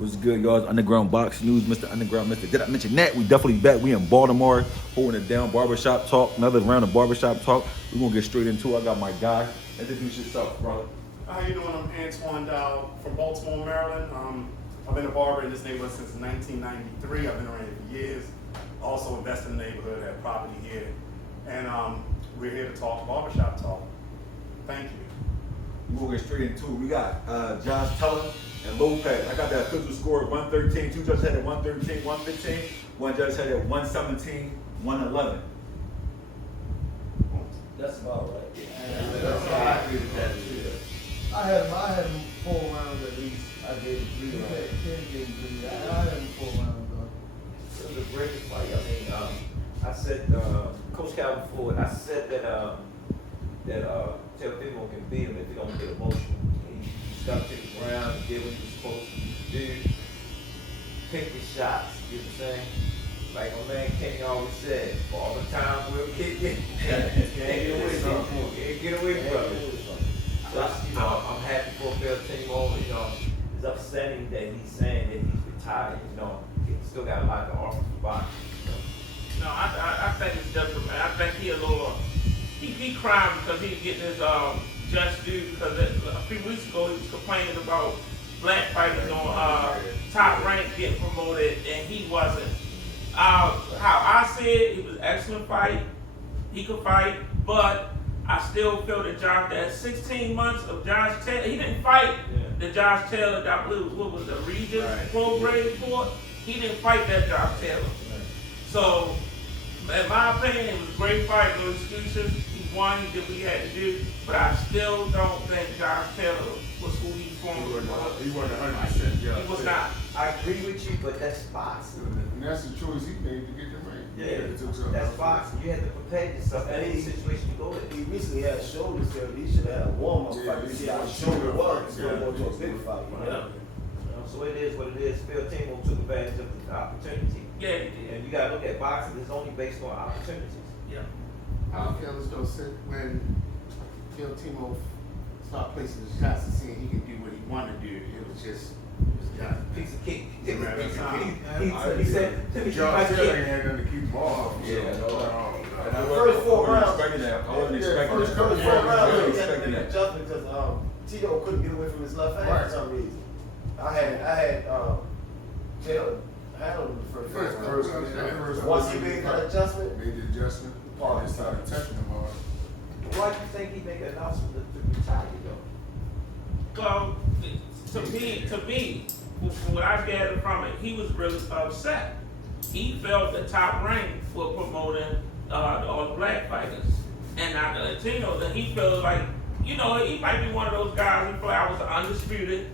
What's good, y'all? It's Underground Box News, Mr. Underground, Mr. Did I mention that? We definitely back. We in Baltimore, holding it down. Barbershop Talk, another round of Barbershop Talk. We're gonna get straight into it. I got my guy. Introduce yourself, brother. How you doing? I'm AtTwon from Baltimore, Maryland. I've been a barber in this neighborhood since 1993. I've been around here for years. Also invested in the neighborhood, have property here. And we're here to talk barbershop talk. Thank you. We're gonna get straight into it. We got Josh Teller and Lopez. I got that official score of 113. Two judges had it 113, 115. One judge had it 117, 111. That's about right. I agree with that. I had him 4 rounds at least. I gave 3 rounds. Ken gave 3. I had him 4 rounds though. It was a great fight. I mean, I said, Coach CalvinFord, I said that Teofimo can beat him if he don't get emotional. He stuck to the ground and did what he was supposed to do. Pick his shots, you know what I'm saying? Like my man Kenny always said, all the time we'll kick it. Get away from it. I'm happy for Teofimo. You know, it's upsetting that he's saying that he's retired. You know, he still got a lot to offer for boxing. No, I think it's different, man. I think he a little, he crying because he getting his just due because a few weeks ago he was complaining about black fighters on Top Rank getting promoted and he wasn't. How I see it, it was an excellent fight. He could fight, but I still feel that that 16 months of Josh Taylor, he didn't fight the Josh Taylor that I believe was the Regis program for. He didn't fight that Josh Taylor. So, in my opinion, it was a great fight, no excuses. He won, he did what he had to do, but I still don't think Josh Taylor was who he formed. He wasn't 100%. He was not. I agree with you, but that's boxing. And that's the choice he made to get the ring. Yeah, that's boxing. You had to prepare yourself for any situation you go in. He recently had a shoulder surgery. He should have had a warm-up fight to see how his shoulder was. He's going to go to a big fight. So it is what it is. Teofimo took advantage of the opportunity. Yeah, he did. And you gotta look at boxing, it's only based on opportunities. Yeah. I feel as though when Teofimo started placing his shots and seeing he could do what he wanted to do, it was just Piece of cake. He said, Josh Taylor had nothing to keep ball. The first 4 rounds. I wasn't expecting that. First 4 rounds. I wasn't He expecting had that. adjustment because Tito couldn't get away from his left hand for some reason. I had Taylor handled him the first round. Once he made that adjustment, Made the adjustment. Paul They started touching him hard. why do you think he make an announcement to retire though? To me, from what I gathered from it, he was really upset. He felt the Top Rank for promoting all the black fighters and not the Latinos. And he feels like, you know, he might be one of those guys who feel like I was undisputed,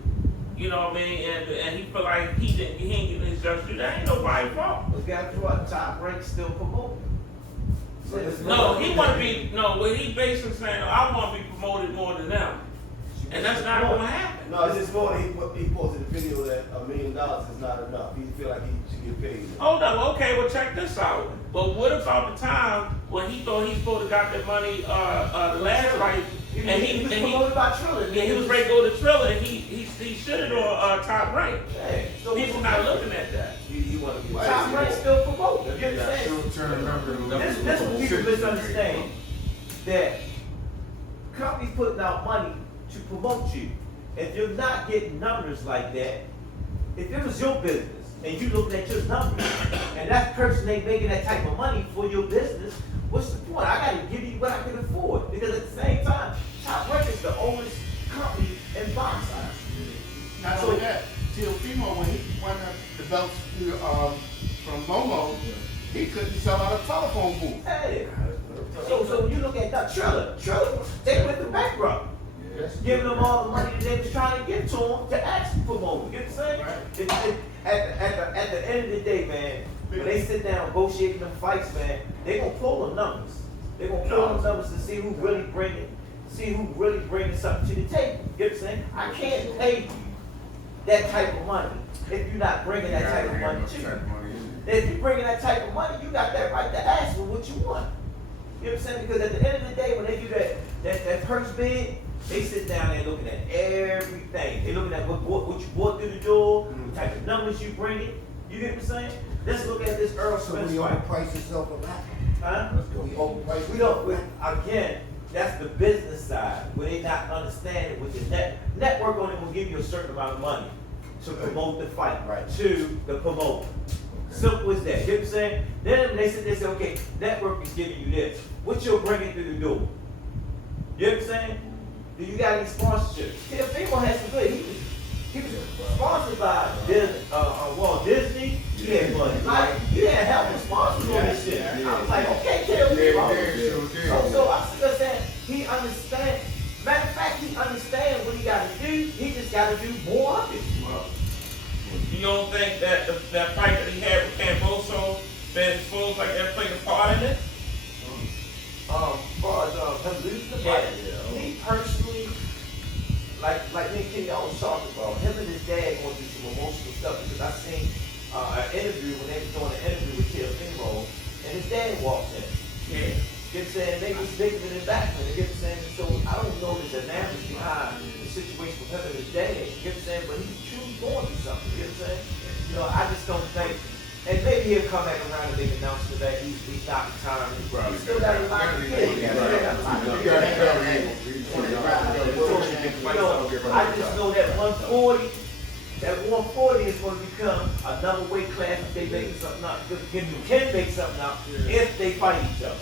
you know what I mean? And he feel like he ain't getting his just due. That ain't nobody's fault. But guess what? Top Rank still promoting. No, he want to be, what he basically saying, I want to be promoted more than them. And that's not going to happen. no, it's just more he posted a video that $1 million is not enough. He feel like he should get paid. Hold up, okay, well check this out. But what about the time when he thought he supposed to got that money the last fight, and he was promoted by Triller. Yeah, he was ready to go to Triller, and he should have on Top Rank. Hey, so People not looking at that. He want to be Top Rank still promoting. You understand? This is what people misunderstand. That companies putting out money to promote you. If you're not getting numbers like that, if it was your business and you looking at your numbers and that person ain't making that type of money for your business, what's the point? I gotta give you what I can afford. Because at the same time, Top Rank is the oldest company in boxing. Not only that, Teofimo, when he won the belts from Momo, he couldn't sell out a telephone booth. Hey. So you look at that Triller, they went to bankrupt. Giving them all the money that they was trying to give to them to actually promote them. You know what I'm saying? At the end of the day, man, when they sit down negotiating them fights, man, they gonna pull them numbers. They gonna pull them numbers to see who really bringing something to the table. You know what I'm saying? I can't pay you that type of money if you're not bringing that type of money to you. If you're bringing that type of money, you got that right to ask for what you want. You know what I'm saying? Because at the end of the day, when they do that purse bid, they sit down there looking at everything. They looking at what you bought through the door, type of numbers you bring in. You get what I'm saying? Let's look at this Earl So Spence we fight. overprice yourself a lot. Huh? We overprice. We don't, again, that's the business side, where they not understanding with the network only will give you a certain amount of money to promote the fight, Right. to the promoter. Simple as that. You know what I'm saying? Then they say, okay, network is giving you this. What you'll bring it through the door? You know what I'm saying? Do you got any sponsorship? See, if people has to do, he was sponsored by Walt Disney. He had money. Like, he had help with sponsors on this shit. I was like, okay, tell me. So I'm still saying, he understands. Matter of fact, he understands what he got to do. He just got to do more of it. You don't think that that fight that he had with Camboso, Ben Folds, like that played a part in it? Far as him losing the fight, me personally, like me and Kenny always talked about, him and his dad going through some emotional stuff because I seen an interview when they were doing an interview with KelvinFord, and his dad walked in. Yeah. You know what I'm saying? They was bigger than his back, man. You know what I'm saying? So I don't know the dynamics behind the situation with him and his dad. You know what I'm saying? But he's truly going through something. You know what I'm saying? You know, I just don't think. And maybe he'll come back around and make an announcement that he's not retiring. He's still got a lot of kids. You know, I just know that 140, is going to become another weight class if they make something out. Can make something out if they fight each other.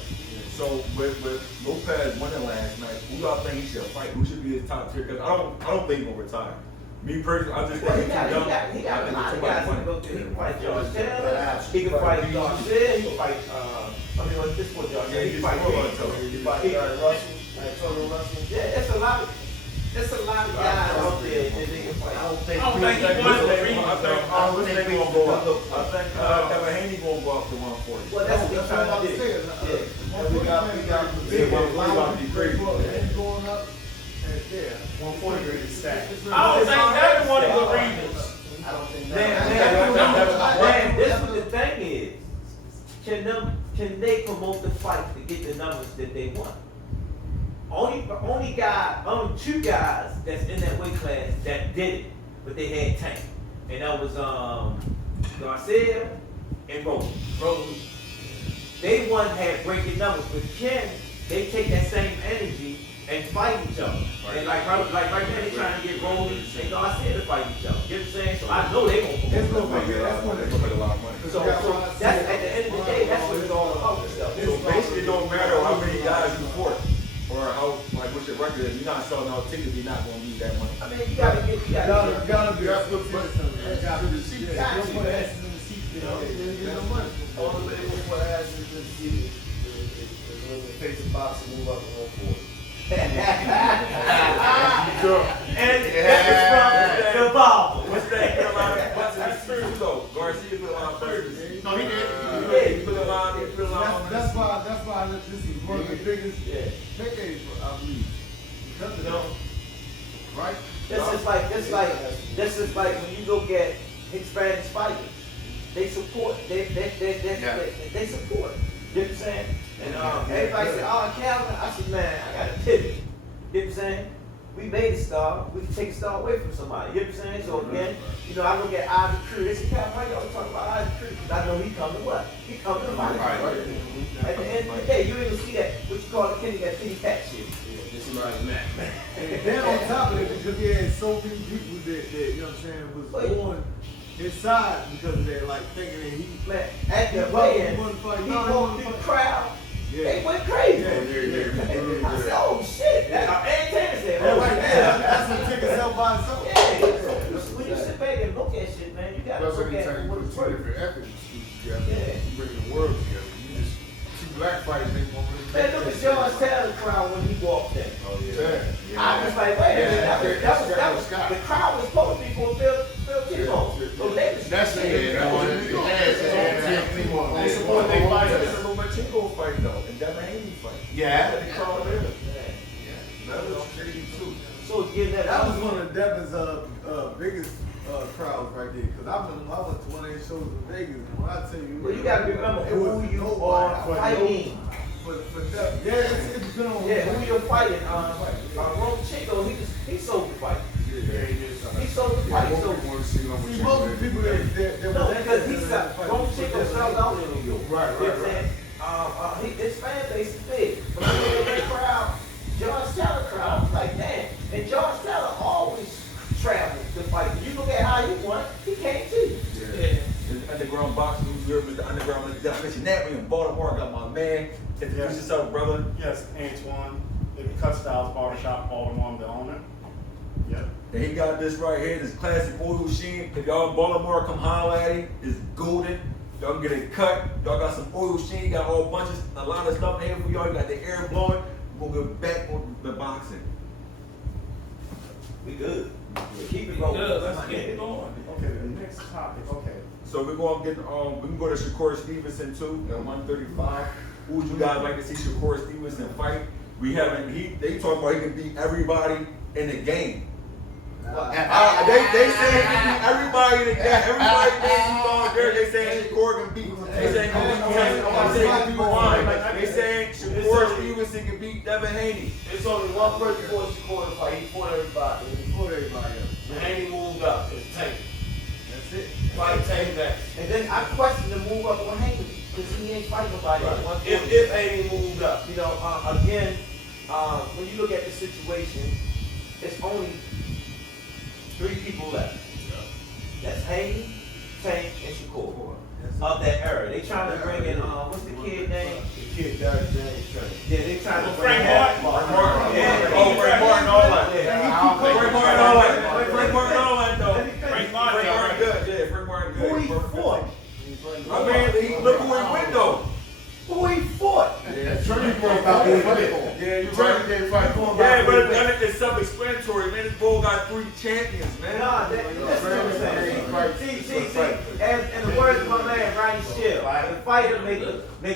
So with Lopez winning last night, who y'all think he should fight? Who should be his top tier? Because I don't think he's gonna retire. Me personally, I just think he's too young. He got a lot of guys who go through. He can fight George Taylor. He can fight Garcia. He can fight. This boy George Taylor. He can fight. You fight Russell, Antonio Russell. Yeah, it's a lot of guys out there that they can fight. I don't think he wants to be. I don't think he's gonna go up. I think Kevin Haney gonna go up to 140. Well, that's what he's trying to do. Yeah. We got Big one, be crazy. going up. Yeah, 140 grade is stacked. I don't think that's one of the reasons. I don't think Man, this is what the thing is. Can they promote the fight to get the numbers that they want? Only two guys that's in that weight class that did it, but they had tank. And that was Garcia and Rogan. They had breaking numbers, but they take that same energy and fight each other. And like right now, they trying to get Rogan and Garcia to fight each other. You know what I'm saying? So I know they won't promote a lot of money. So that's at the end of the day, that's what it's all about. Stuff. So basically, it don't matter how many guys you support or how what's your record is. You're not selling out tickets. You're not gonna need that money. I mean, you gotta be. all the way to what asses in the seat is when the face of boxing move up to 140. And that's from the Bible. What's that? That's true though. Garcia put a lot of pressure. No, he did. He put a lot on That's why this is one of the biggest decades, I believe. Because of that, right? This is like when you look at Hispanic fighters. They support. They support. You know what I'm saying? And everybody said, "Oh, Calvin." I said, "Man, I got a pivot." You know what I'm saying? We made a star. We can take a star away from somebody. You know what I'm saying? So again, you know, I look at Ivy Crew. They say, "Calvin, why y'all talking about Ivy Crew?" Because I know he coming to what? He coming to fight. At the end of the day, you ain't gonna see that. What you call the Kenny got Kenny Pat shit. And then on top of it, because he had so many people that you know what I'm saying, was on his side because of that, like thinking that he Man, at the weigh-in, he walked through the crowd. They went crazy. I said, "Oh shit!" And Tanner said, "Oh right there." That's what took itself by itself. Yeah. When you sit back and look at shit, man, you gotta That's look what at what it's worth. different ethics together. Yeah. You bring the world together. You just two black fighters ain't gonna really Man, look at George Taylor crowd when he walked in. Oh yeah. I was like, wait a minute, that was the crowd was supposed to be for Phil Tebow. So they was That's it. They support their fighters. It's a Lomachenko fight though, and Devin Haney fight. Yeah. They call it in. That was crazy too. so again That was one of Devin's biggest crowds right there. Because I went to one of his shows in Vegas, and when I tell you, Well, you gotta remember it was who you nobody. are fighting. For Devin, yeah, it's been on. Yeah, who you're fighting. Ron Chico, he sold the fight. He sold the fight. So See, most of the people that no, was because at he's that Rome Chico sells out in New York. Right, You know what I'm saying? His fan base is big. But I look at that crowd, George Taylor crowd, I was like, damn. And George Taylor always traveled to fight. You look at how he won, he came to you. Yeah. It's Underground Boxing News. You're Mr. Underground. Did I mention that? We in Baltimore. I got my man. Introduce yourself, brother. Yes, AtTwon. If you cut styles barbershop, Baltimore, I'm the owner. Yep. And he got this right here, this classic oil sheen. If y'all in Baltimore, come holler at him. It's golden. Y'all can get it cut. Y'all got some oil sheen. Got all bunches, a lot of stuff in here for y'all. You got the air blowing. We're gonna get back on the boxing. We good. Keep it rolling. Good, let's keep it going. Okay, the next topic. Okay. So we're gonna get we can go to Shakur Stevenson too at 135. Who would you guys like to see Shakur Stevenson fight? We haven't. They talk about he can beat everybody in the game. They say he can beat everybody in the game. Everybody thinks he's on there. They saying Shakur can beat. They saying he can beat Wine. They saying Shakur Stevenson can beat Devin Haney. It's only one person before Shakur to fight. He fought everybody. Before everybody else. Haney moved up. It's Tank. That's it. Fight Tank next. And then I question the move up on Haney because he ain't fighting nobody. At 140. If Haney moved up. You know, again, when you look at the situation, it's only 3 people left. That's Haney, Tank, and Shakur. Of that era. They trying to bring in, what's the kid name? The kid, Derek James. Yeah, they trying to bring Frank in Martin. Yeah. Oh, Frank Martin, all that. Yeah. Frank Martin, all that. Frank Martin, all that though. Frank Martin. Frank Martin good. Yeah, Frank Martin good. Who he fought? I mean, look who he went though. Who he fought? Yeah, Trey Yeah, broke out. you're right. Yeah, but it's self-explanatory, man. This bull got 3 champions, man. Nah, that's what I'm saying. See, and the words of my man, Ronnie Shield, the fighter make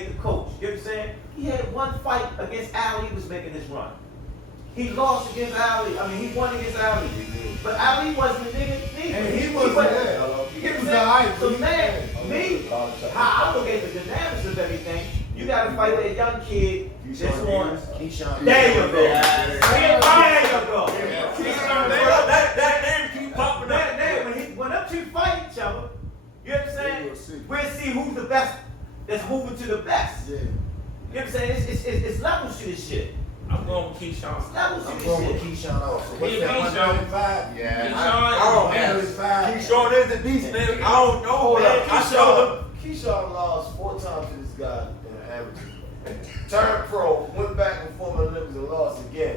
the coach. You know what I'm saying? He had one fight against Ali, he was making this run. He lost against Ali. I mean, he won against Ali. But Ali wasn't a nigga either. And he wasn't there. You get He what was I'm alright, saying? So but man, me, how I look at the dynamics of everything, you gotta fight with a young kid that's on. Keyshawn. There you go. There you go. That name keep popping up. When them 2 fight each other, you know what I'm saying? We'll see who's the best that's moving to the best. Yeah. You know what I'm saying? It's levels to this shit. I'm going with Keyshawn. It's levels to I'm this going with shit. Keyshawn also. He a beast, What's that, 135? Yeah. Keyshawn. Keyshawn is the beast, man. I don't know, man. I showed him. Keyshawn lost 4 times to this guy in the amateur. Turned pro, went back and formed Olympics and lost again.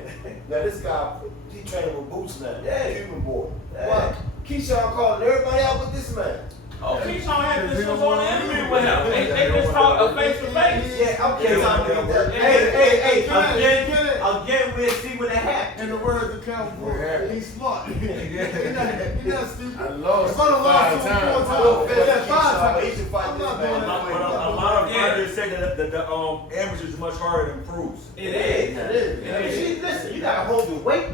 Now this guy, he training with boots now. Yeah. Cuban boy. Yeah. What? Keyshawn calling everybody out with this man. Oh, Keyshawn had this was on the interview with him. They just talked face to face. Yeah, okay. Hey, again, we'll see what happens. In the words of CalvinFord, he's smart. He's not stupid. I lost If I'd have lost 5 him 4 times. times, that's 5 times. He should fight I'm this not doing man. that. But a lot of fighters say that the amateurs is much harder than pros. It is. See, listen, you gotta hold your weight.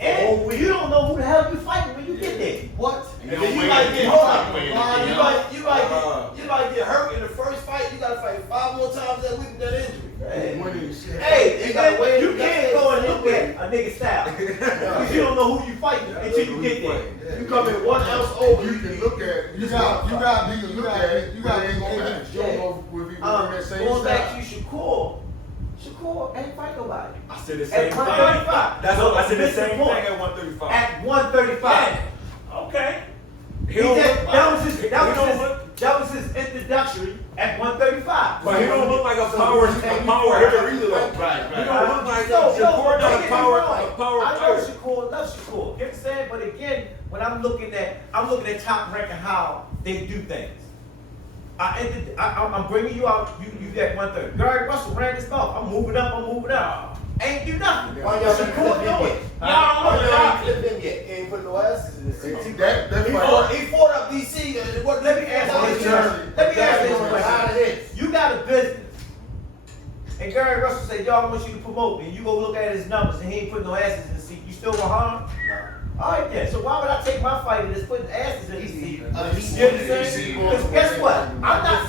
And you don't know who the hell you fighting when you get there. What? And then you might get hurt. You might get hurt in the first fight. You gotta fight 5 more times that week with that injury. Hey, you gotta wait. you can't go and look at a nigga style. Because you don't know who you fighting until you get there. You come in 1 ounce over. You can look at it. You got to be able to with people in that same Going back style. to Shakur ain't fight nobody. I said the same At thing. 135. That's what I said the Listen, same boy. thing at 135. At 135. Okay. That was his introductory at 135. But he don't look like a power hitter either though. Right. He don't look like No, Shakur don't not get a me power wrong. I know fighter. Shakur, love Shakur. You know what I'm saying? But again, when I'm looking at top rank and how they do things. I'm bringing you out. You at 130. Gary Russell ran his mouth. I'm moving up. Ain't do nothing. Why y'all Shakur do it. Y'all ain't clipped him yet. He ain't put no asses in this. He fought up DC. Let me ask this question. You got a business. And Gary Russell said, y'all want you to promote me. And you go look at his numbers and he ain't putting no asses in the seat. You still gonna harm him? All right then. So why would I take my fighter that's putting asses in the seat? You know what I'm saying? Because guess what? I'm not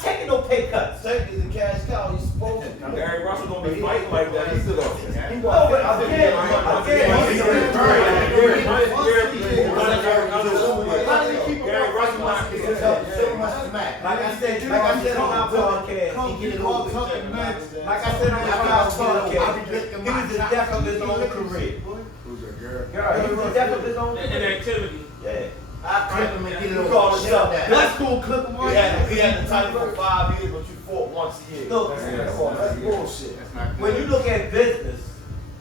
taking no pay cuts. Tank is a cash cow. He's supposed to. Gary Russell don't be fighting like that either though. No, but again, get it all over. talking match. Like I said on the last podcast, I'll be he was the death of his own career. Who's that girl? Girl, he was the death of his own career. Inactivity. Yeah. I clip him and get it You over. call it Shut something. that. That's cool, clip him He had the title for 5 years, but you fought once a year. Look, Come on, that's bullshit. That's not good. when you look at business,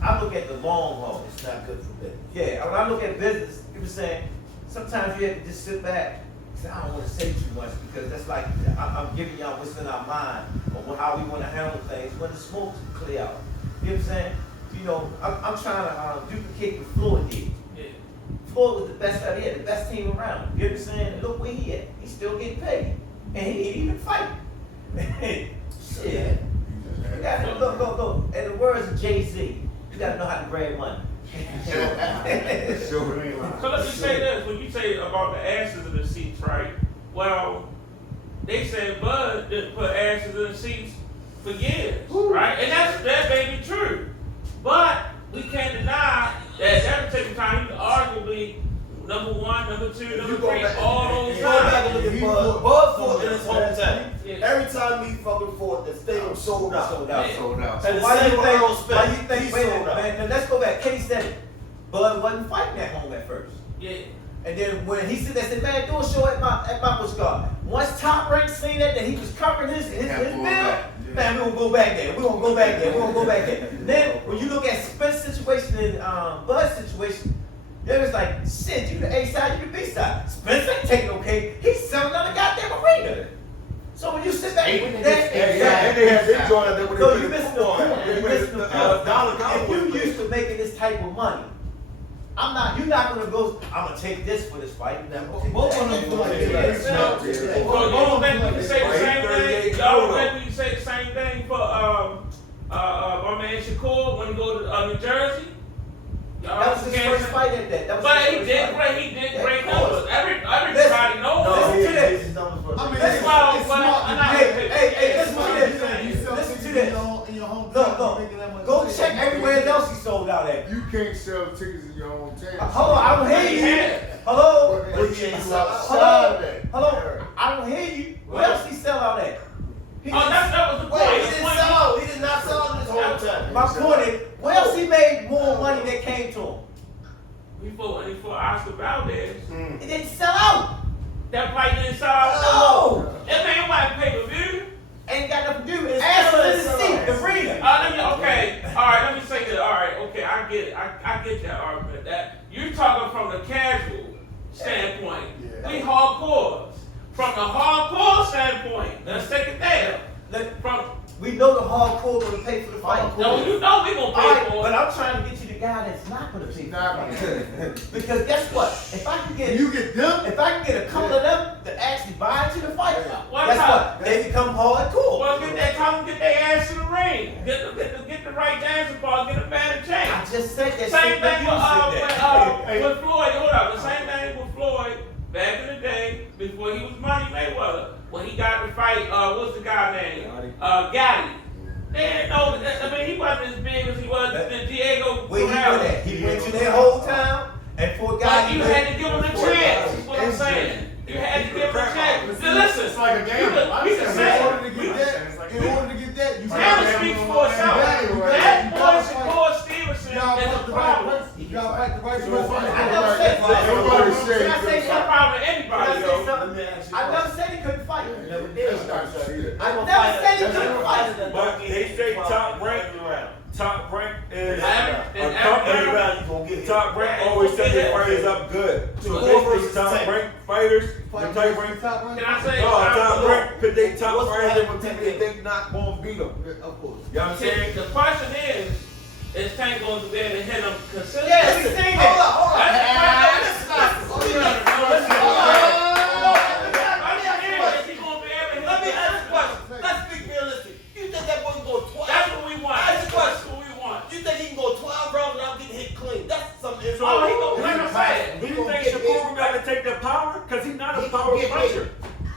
I look at the long haul. It's not good for business. Yeah, when I look at business, people saying sometimes you have to just sit back. Say, I don't want to say too much because that's like I'm giving y'all what's in our mind or how we want to handle things when the smoke clear out. You know what I'm saying? You know, I'm trying to duplicate what Floyd did. Yeah. Floyd was the best out here, the best team around. You know what I'm saying? And look where he at. He's still getting paid, and he ain't even fighting. Shit. You gotta look. In the words of Jay-Z, you gotta know how to grab money. So let me say this, when you say about the asses in the seats, right? Well, they said Bud didn't put asses in the seats for years, right? And that may be true. But we can't deny that at that particular time, he was arguably number 1, number 2, number 3, all those You go back and times. look at Bud. Bud fought in his hometown. Yeah. Every time he fucking fought, the stadium sold out. Sold out. Yeah. Sold out. And So the why same you with think? Earl Spence. Why you think? He Wait a sold minute, out. man. Now let's go back. Kenny said it. Bud wasn't fighting at home at first. Yeah. And then when he said that, said, man, do a show at my what's called. Once Top Rank seen that he was covering his bill, man, we gonna go back there. We gonna go back there. We gonna go back there. Then when you look at Spence's situation and Bud's situation, it was like, shit, you the A side, you the B side. Spence ain't taking no cake. He's selling out the goddamn arena. So when you sit back with And that, they had their joint there with no, the you missing the point. You missing the point. If you used to making this type of money, you're not gonna go, I'm gonna take this for this fight. Both of them fought in the So you don't think we can say the same thing? Y'all don't think we can say the same thing for my man Shakur when he go to New Jersey? That was his first fight at that. That was But his he first did fight. great. He did Yeah, great of course. numbers. Everybody knows No, that. listen to this. I mean, That's why it's but smart I'm to not. do. Hey, listen Smart to to this. do. You sell Listen tickets to in this. your hometown, Look, making that much go money. check everywhere else he sold out at. You can't sell tickets in your own town. Hold on, I don't hear you. Yeah. Hello? But he ain't sell outside Hello? of that. Hello? I don't hear you. Where else he sell out at? He Oh, that was the point. Wait, he didn't sell out. He did not sell out in his hometown. my point is, where else he made more money that came to him? He fought Oscar Valdez. He didn't sell out. That fight didn't sell out. No. That man wasn't pay per view. Ain't got nothing to do with it. It's Ask him still in the sell seat, out. the arena. Okay. All right. Let me say that. All right. Okay. I get it. I get that argument. That you're talking from the casual standpoint. Yeah. We hardcores. From the hardcore standpoint, let's take it there. We know the hardcore gonna pay for the fight. No, you know we gonna All pay right, for but it. I'm trying to get you the guy that's not gonna pay for Not the fight. Because guess what? If I can get You get them. if I can get a couple of them to actually buy into the fight, Why guess not? what? They become hardcore. Well, get their ass in the ring. Get the right dancing part. Get a better I chance. just said that Same shit, but thing you said that. with Floyd. Hold up. The same thing with Floyd back in the day before he was Money Mayweather. When he got to fight, what's the guy name? Gotti. They didn't know. I mean, he wasn't as big as he was in Diego. Where he went Corrales. at? He went to their whole town and for a guy. But you had to give him a chance. Is what I'm saying. You had to give him a chance. Now listen. It's like a game. You can In say. order to get that, you Talent speaks for itself. That boy Shakur Stevenson You gotta is a fight the right problem. person. You gotta fight the right So person. I never said Everybody that. say Can I say It's a something? problem to Can anybody, I say yo. something? I never said he couldn't fight. Never did. That's not shit. I never said he couldn't fight. But they say Top Rank is And a company. round you gonna get hit. Top Rank always set their fighters up good. So Whoever they is Top tank. Rank fighters, the Fight Top Rank. top rank. Can I say? No, Top Rank put they top What's fighters gonna in with people they think not gonna beat them. Of course. You know what I'm saying? The question is Tank going to be able to hit him consistently? Yeah, we seen that. Hold on. That's the question. Let me ask you a question. Let's be realistic. You think that boy can go 12? That's what we want. Ask the That's question. what we want. You think he can go 12 rounds without getting hit clean? That's something. Oh, he gonna like I said. Do you think Shakur got to take that power? Because he's not a He power can get puncher.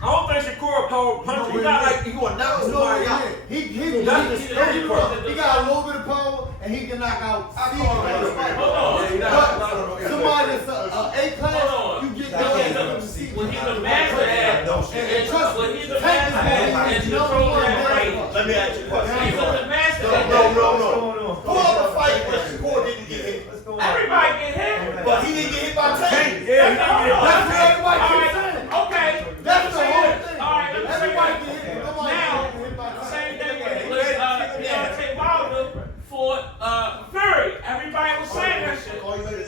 I don't think Shakur a power puncher. He's not like he gonna knock somebody out. He That's the scary part. He got a little bit of power and he can knock out. Hold on. But somebody that's A class, Hold on. you get Nah, that yeah, from the When he's a master at, And trust me, when he's a Tank is master gonna at be controlling that range. Let let me ask you a question. He was the master. No. Pull up a fight where Shakur didn't get hit. Everybody get hit. But he didn't get hit by Tank. Yeah, he didn't get That's what hit. everybody keeps saying. Okay. That's the whole thing. All right, let me say Everybody that. get hit. Nobody Now, get hit by the time. same thing with Deontay Wilder for Fury. Everybody was saying that shit.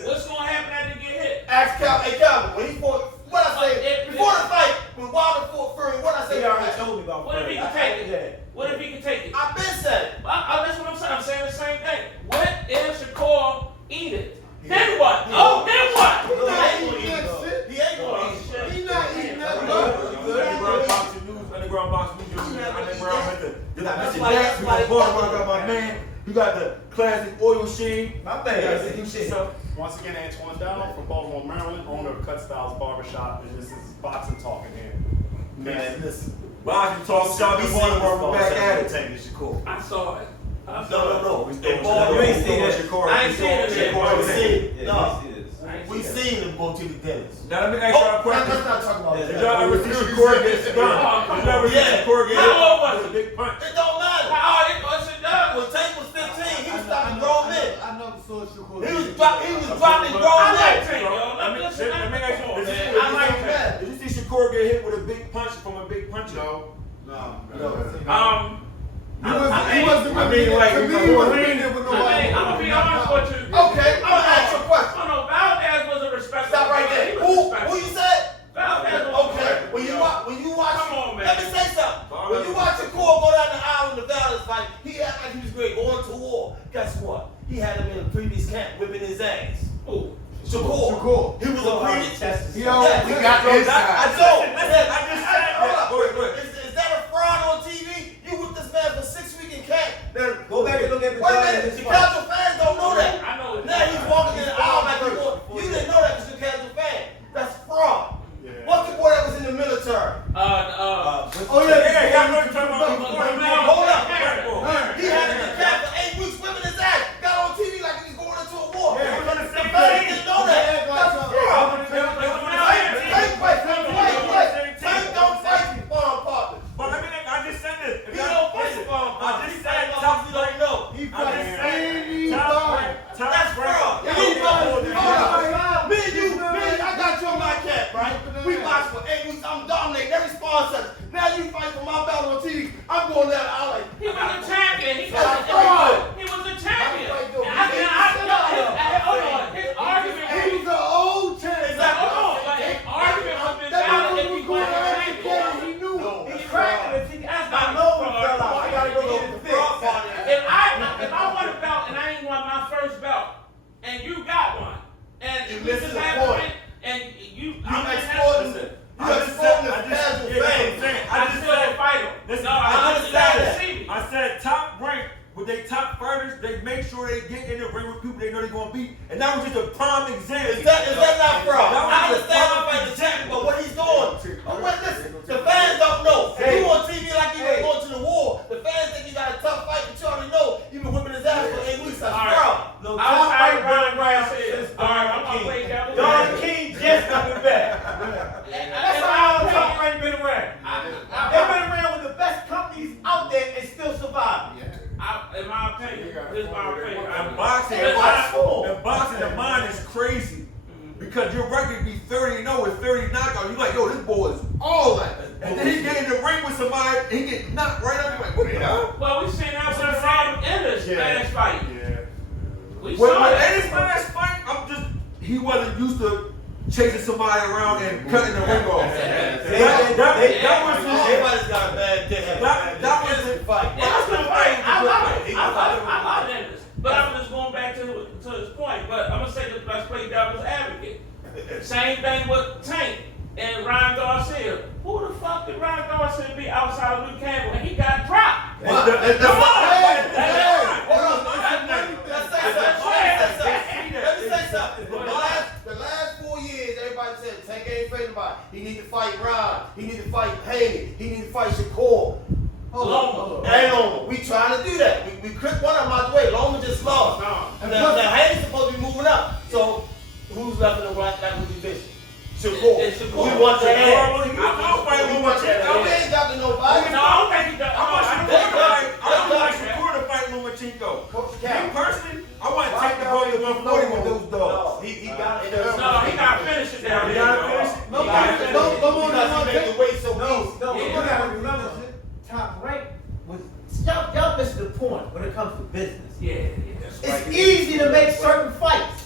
What's gonna happen after he get hit? Ask Calvin, when he fought, what I say, before the fight, when Wilder fought Fury, what I say? He already told me about What if he can take it? What if he can take it? I've been said it. That's what I'm saying. I'm saying the same thing. What if Shakur eat it? Then what? Oh, then what? He ain't gonna eat shit. He not eating nothing. Underground boxing news, underground boxing news. Underground with the, you got That's Mr. why- Dax, that's we why- got Baltimore, I got my man. You got the classic oil sheen. My You man. got the shit. Once again, AtTwon Down from Baltimore, Maryland, owner of Cut Styles Barbershop, and this is boxing talk in here. Man, listen. Boxing talk, shop in Baltimore, we back at it. Tank and Shakur. I saw it. No. You ain't seen that. I ain't seen it yet. We seen, no. Yeah, We seen him go to the dentist. Now let me ask y'all a question. Let's not talk about Did that. y'all ever see Shakur get stunned? Did y'all ever see Yeah. Shakur get How old was hit with a big punch? It don't matter. Oh, it was it done. When Tank was 15, he was stopping grown men. I never saw Shakur. He was dropping grown I men. like Tank, yo. Let me listen. Let me ask you, Come on, did man. you- I like Tank. Did you see Shakur get hit with a big punch from a big puncher? No. He wasn't I mean, like, to me, he he was wasn't winning. there with I'm nobody. gonna be honest with you. Okay, I'm gonna ask you a question. Oh no, Valdez was a respectful. Stop right He there. was Who respectful. you said? Valdez was Okay, respectful. when you watch, Come on, man. let me say something. When you watch a Shakur go down the aisle in the Valdez fight, he act like he was great going to war. Guess what? He had him in a previous camp whipping his ass. Who? Shakur. He was a previous. He always We got I inside. know. Listen, I just said that. Hold up. Wait. Is that a fraud on TV? You with this man for 6 weeks in camp. Then Go back and look at the wait a judge minute. in this The fight. casual fans don't know that. I know it. Now he's walking in the aisle like he want. You didn't know that because you're a casual fan. That's fraud. Yeah. What's the boy that was in the military? Oh yeah, Yeah, y'all know what you're talking about. Hold up. Hearn. He had him in camp for 8 weeks whipping his ass. Got on TV like he was going into a war. Yeah, he was on the The same fans page. didn't know that. That's fraud. Tank don't fight foreign partners. But let me, I just said this. He don't fight foreign I partners. just He said fight top partners you don't know. he I just fights said anybody. That's fraud. Yeah, You box. hold on. Hold up. Me and you, I got you on my cap, right? We boxed for 8 weeks. I'm dominating every sponsor. Now you fight for my battle on TV. I'm going down the aisle like, He was a champion. He That's fraud. was a champion. How you And fight, hold on. His argument He was an old champion. hold on. But his argument was been valid if he was a champion. He knew. He's cracking the TV. That's I not know fraud. he fell out. I gotta go get the fraud part in. If I won a belt and I ain't won my first belt, and you got one, and You we missing just the had point. one, and you exporting the casual fan. I just said fight him. Listen, No, I understand that. I said top rank with they top fighters, they make sure they get in the ring with people they know they're gonna beat. And that was just a prime example. Is that not fraud? That was I just understand a him prime fighting the champion, but what he's example. doing. But wait, listen, the fans don't know. If you on TV like you were going to the war, the fans think you got a tough fight, but you already know you've been whipping his ass for 8 weeks. That's All right. fraud. No, I was top Ron rank Brown said. All right, I'm gonna play devil's Don advocate. King just coming back. That's how all top rank been around. They've been around with the best companies out there and still surviving. In my opinion, this is my opinion. And boxing, the mind is crazy. Because your record be 30-0 with 30 knockouts. You like, yo, this boy is all that. And then he get in the ring with somebody, and he get knocked right out. Like, what the hell? Well, we seen that with Robert Ennis last fight. Yeah. We When saw that. Eddie's last fight, he wasn't used to chasing somebody around and cutting the ring off. Everybody's got a bad day. That was the fight. That's the fight. I love Ennis. But I'm just going back to his point. But I'm gonna say that let's play devil's advocate. Same thing with Tank and Ryan Garcia. Who the fuck did Ryan Garcia be outside of Luke Campbell and he got dropped? Come on! Let me say something. The last 4 years, everybody said Tank ain't afraid of nobody. He need to fight Ron. He need to fight Haney. He need to fight Shakur. And Loma. We trying to do that. We clipped one of them out the way. Loma just lost. Now Haney's supposed to be moving up. So who's left in the right division? Shakur. It's Shakur. We want that ass. We want that ass. We ain't got to nobody. No, I don't think he does. No, no, no, Because he make the weight so easy. No, you gotta remember, Top Rank was y'all missed the point when it comes to business. Yeah. It's easy to make certain fights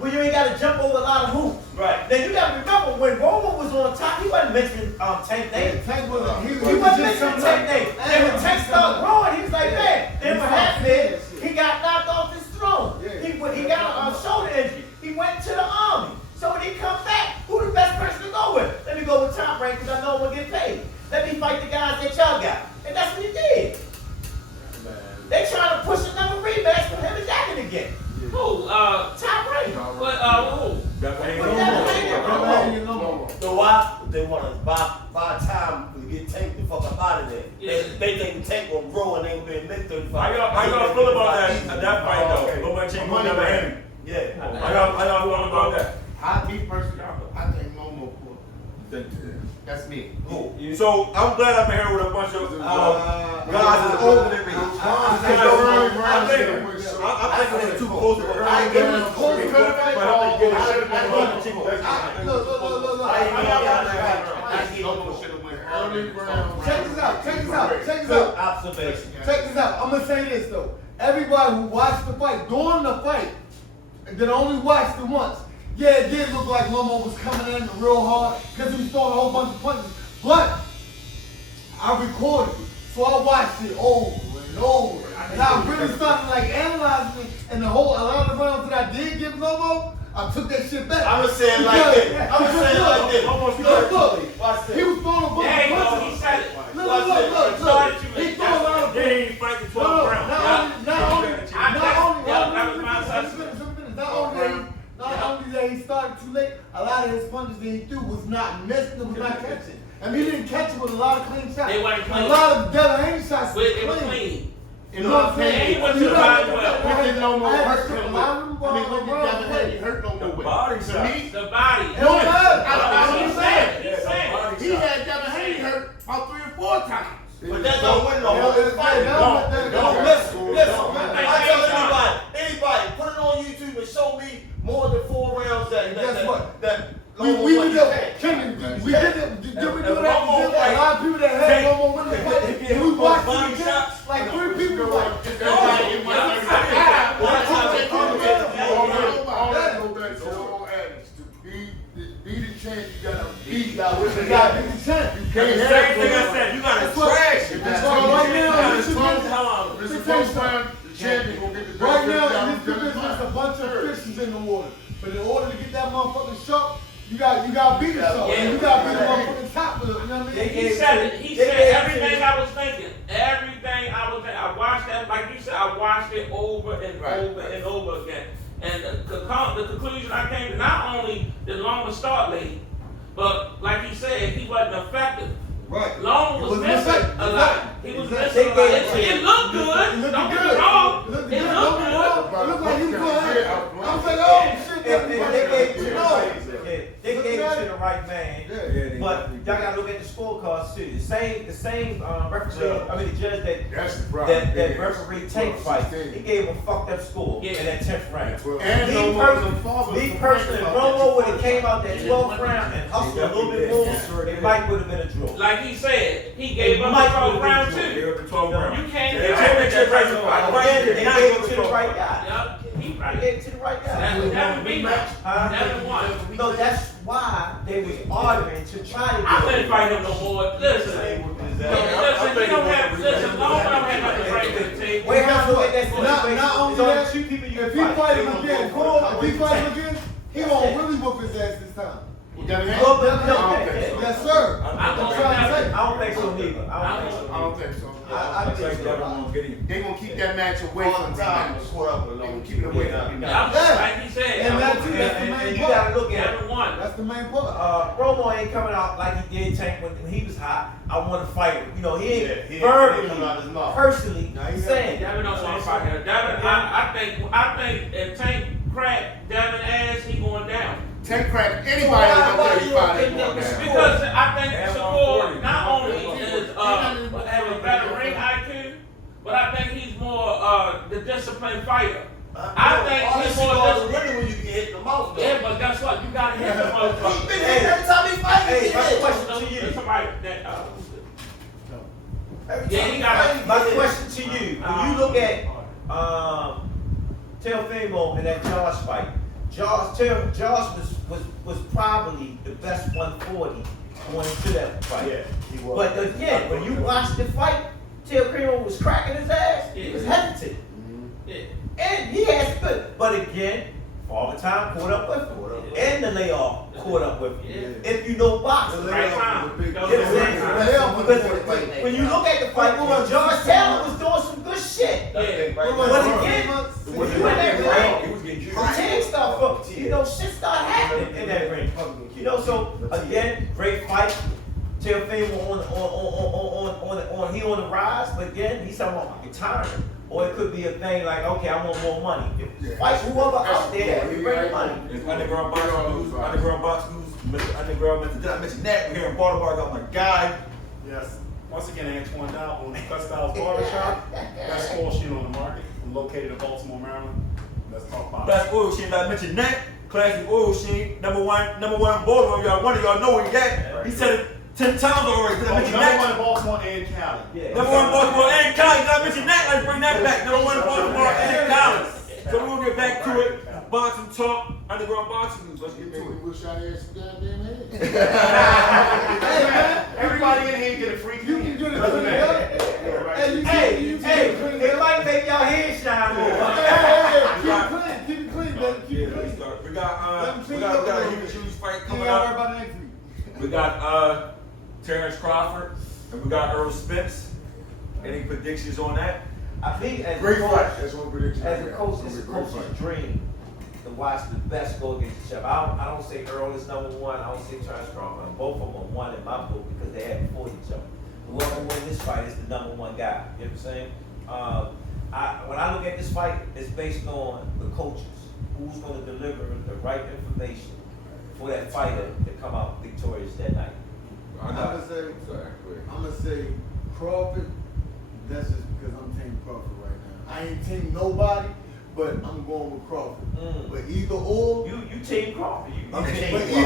where you ain't gotta jump over a lot of hoops. Right. Then you gotta remember when Romo was on top, he wasn't mentioning Tank name. Tank was He wasn't mentioning Tank name. And when Tank started growing, he was like, man. Then what happened is he got knocked off his throne. He got a shoulder injury. He went to the army. So when he comes back, who the best person to go with? Let me go with Top Rank because I know I'm gonna get paid. Let me fight the guys that y'all got. And that's what he did. They trying to push another rematch for him and Jackson again. Who? Top Rank. What? Who? So why they want to buy time to get Tank the fuck up out of there? Yeah. They think the Tank will grow and they will be in mid-35. How y'all feel about that fight though? Lomachenko and Devin Haney. Yeah. How y'all feel about that? Me personally, I think Momo cool. That's me. So I'm glad I'm here with a bunch of guys that's older than me. I'm thinking it's too close to Check this out. Observation. Check this out. I'm gonna say this though. Everybody who watched the fight, during the fight, that only watched it once, yeah, it did look like Momo was coming in real hard because he was throwing a whole bunch of punches. But I recorded it, so I watched it over and over. And I really started like analyzing it, and a lot of the rounds that I did give Momo, I took that shit back. I'm gonna say it like this. I'm gonna say it like this. Look, Watch this. he was throwing a bunch There you of go. punches. He said it. Look. He threw a lot of They ain't fighting 12 rounds. Not only that he started too late, a lot of his punches that he threw was not missed, it was not catching. I mean, he didn't catch it with a lot of clean shots. They weren't clean. A lot of Devin Haney shots But it was clean. clean. You know what I'm saying? He went to the body well. We didn't know more I had hurt to him strip with. a lot of them I mean, when you balls. Devin Haney hurt no more with. Body To shot. me, The body. It don't matter. He's saying. he had Devin Haney hurt about 3 or 4 times. But that don't win no Yeah, more. it's Fight. no, No, listen. Hey, I tell anybody, put it on YouTube and show me more than 4 rounds that Guess what? We Lomo did won. that. Kenny, we did it. Did we do that? Momo A lot of people that had Momo win the fight. If We watched body it again. shots, Like 3 people like. Be the champ, you gotta beat. You gotta be the champ. the same thing I said, you gotta trash it. That's why right now, this is This is first time the champion gonna get the right now in this division, there's a bunch of fishes in the water. But in order to get that motherfucking shark, you got beat the shark. Yeah. You got beat the motherfucking top of it. You know what I mean? He said it. He said everything I was thinking. Everything I was thinking. I watched that, like you said, I watched it over and over and over again. And the conclusion I came to, not only did Loma start late, but like he said, he wasn't effective. Right. Loma was missing a lot. He was missing a lot. It looked good. Don't get me wrong. It looked It good. looked good. It looked like he was going. I was like, oh shit. They gave it to the right man. Yeah. But y'all gotta look at the scorecards too. The same referee, the judge That's the problem. that referee Tank fight, he gave him a fucked up score in that 10th round. And Me personally, Romo would have came out that 12th round and hustled a little bit more, it might would have been a draw. Like he said, he gave up Mike the 12th would've round been too. The 12 rounds. You can't They get championship that race. Again, they gave it to the right guy. Yup, he They right. gave it to the right guy. That beat match. That won. No, that's why they was arguing to try to I get couldn't fight him no more. Listen, he don't have. Listen, Loma don't have nothing to bring to the table. Wait, how look at that Not situation. only There's only that, 2 people you if can he fight him again, he won't really whoop his ass this time. Yes, sir. I don't I don't think so neither. I don't think so. I think so. They gonna keep that match away from the match. They gonna keep it away from the match. Like he said, And that too, that's the And main you part. gotta look at it. Devin won. That's the main part. Romo ain't coming out like he did Tank when he was hot. I want to fight him. You know, he ain't Yeah, he ain't verbally, coming out his mouth. personally saying. Devin don't want to fight him. Devin, I think if Tank crack Devin ass, he going down. Tank crack anybody that's Why up you 35 think they going that- down. Because I think Shakur not only is have a better ring IQ, but I think he's more the disciplined fighter. I think he's more disciplined. disciplined. When you get hit in the mouth, though. Yeah, but guess what? You gotta hit the He motherfucker. been hit every time he fight. Teofimo in that Josh fight. Josh was probably the best 140 going into that fight. Yeah, he was. But again, when you watch the fight, Teofimo was cracking his ass. He was hesitant. Yeah. And he has good. But again, Father Time caught up with him. And the layoff caught up with him. If you know boxing. Right time. You know what I'm saying? Because when you look at the fight, George Taylor was doing some good shit. Yeah. But again, when you in that ring, routine stuff, you know, shit start happening in that ring. You know, so again, great fight. Teofimo he on the rise, but again, he's talking about retiring. Or it could be a thing like, okay, I want more money. Fight whoever out there, you bring the money. It's underground box news, Mr. Underground, did I mention that? We're here in Baltimore, I got my guy. Yes. Once again, AtTwon Dow on Cut Styles Barbershop. Best oil sheen on the market. I'm located in Baltimore, Maryland. Let's talk about Best oil sheen, did I mention that? Classic oil sheen, number one in Baltimore, y'all, one of y'all know where he at. He said it 10 times already, did I mention number that? one in Baltimore and Cali. Yeah. Number one in Baltimore and Cali, did I mention that? Let's bring that back, number one in Baltimore and Cali. So we'll get back to it. Boxing talk, underground boxing news, let's get to it. Wish I had some goddamn head. Everybody in here get a free You can get it cleaned up. Hey, it might make y'all hair shine more. Keep it clean, baby. Keep it clean. We got a huge fight You coming gotta worry up. about next week. We got Terrence Crawford and we got Earl Spence. Any predictions on that? I think as Great a coach, fight. That's one prediction. as a coach, it's a coach's dream to watch the best go against each other. I don't say Earl is number one. I don't say Terrence Crawford. Both of them are one in my book because they have fought each other. Whoever wins this fight is the number one guy. You know what I'm saying? When I look at this fight, it's based on the coaches. Who's going to deliver the right information for that fighter to come out victorious that night? I'm gonna say Crawford. That's just because I'm team Crawford right now. I ain't team nobody, but I'm going with Crawford. But either or. You team Crawford. I'm team team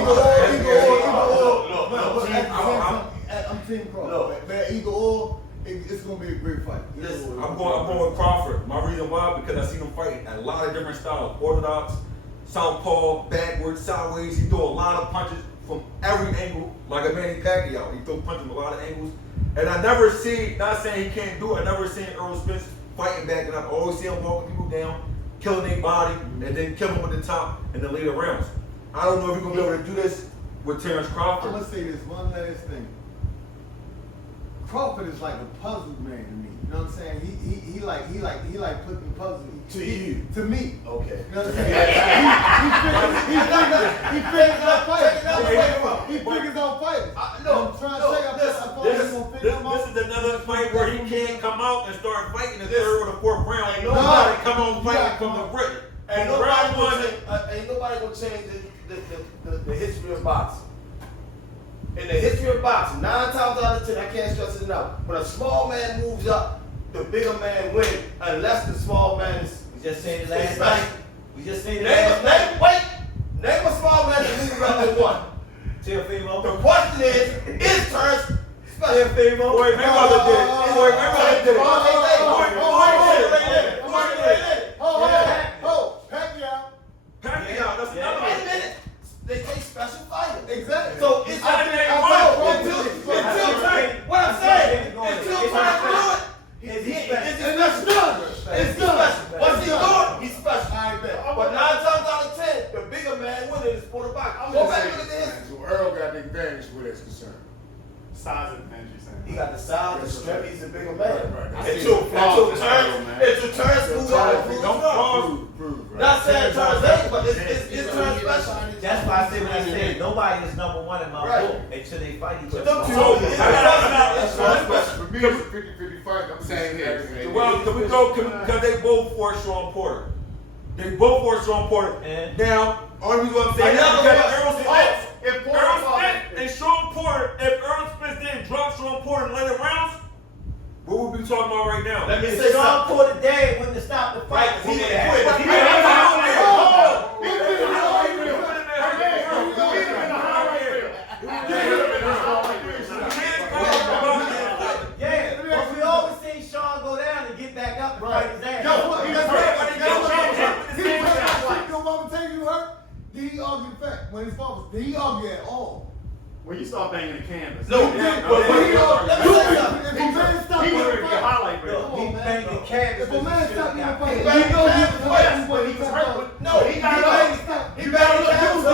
Crawford. But either or, it's gonna be a great fight. Listen, I'm going with Crawford. My reason why, because I seen him fight a lot of different styles. Orthodox, southpaw, backwards, sideways. He threw a lot of punches from every angle, like a Manny Pacquiao. He threw punches from a lot of angles. And I never see, not saying he can't do it, I never seen Earl Spence fighting back, and I always see him walking people down, killing their body, and then kill them with the top in the later rounds. I don't know if we're gonna be able to do this with Terrence I'm Crawford. gonna say this one last thing. Crawford is like a puzzle man to me. You know what I'm saying? He like putting puzzles To you. to me. Okay. You know what I'm saying? He figures out fighters. He figures out fighters. No, I'm trying to say, I thought he was gonna figure them out. This is another fight where he can't come out and start fighting in the third or the fourth round. Ain't No. nobody come on fighting Yeah. from the brick. Ain't From round one. nobody gonna change the history of boxing. In the history of boxing, 9 times out of 10, I can't stress it enough. When a small man moves up, the bigger man wins, unless the small man is. We just said it last It's night. like- We just said it Name last night. a small man that moves up to one. Teofimo. The question is Terrence special? Teofimo. Boy, Mayweather did it. Boy, Mayweather did it. Pacquiao. Pacquiao, that's another Wait a one. minute. They take special fighters. Exactly. So it's I didn't name one. until what I'm saying, until Terrence do it, is he special? It's special. Once he do it, he's special. I bet. But 9 times out of 10, the bigger man winning is sport of boxing. Go back and look at this. So Earl got the advantage where that's concerned. size advantage, you're saying. He got the size, the strength, he's a bigger man. Right. Until Terrence moves on. Not saying Terrence ain't, but it's Terrence special. That's why I said what I said. Nobody is number one in my Right. book until they fight each Them other. two, So, it's special. For me, it's a 50-50 fight. I'm saying here. Well, can we go, because they both fought Sean Porter. They both fought Sean Porter. And- Now, only reason why I'm saying that Another is one. because Earl Spence, If Porter Earl fought- Spence and Sean Porter, if Earl Spence didn't drop Sean Porter in later rounds, what would we be talking about right now? Let me If say Sean something. Porter dead wouldn't have stopped the fight. Right, he didn't quit. He didn't come out there. Yeah, but we always seen Sean go down and get back up and fight his ass. Guess what? Jarvis, did he argue at all? When you start banging the canvas. No, He yeah, did, but yeah, he yeah, argued. let me say If something. a man stopped He in was the ready to fight, highlight Look, reel. he banged the canvas. if a man stopped in the fight, He he banged know the he canvas was twice, hurt but he was hurt. No, But he got he up. banged stop. He banged the canvas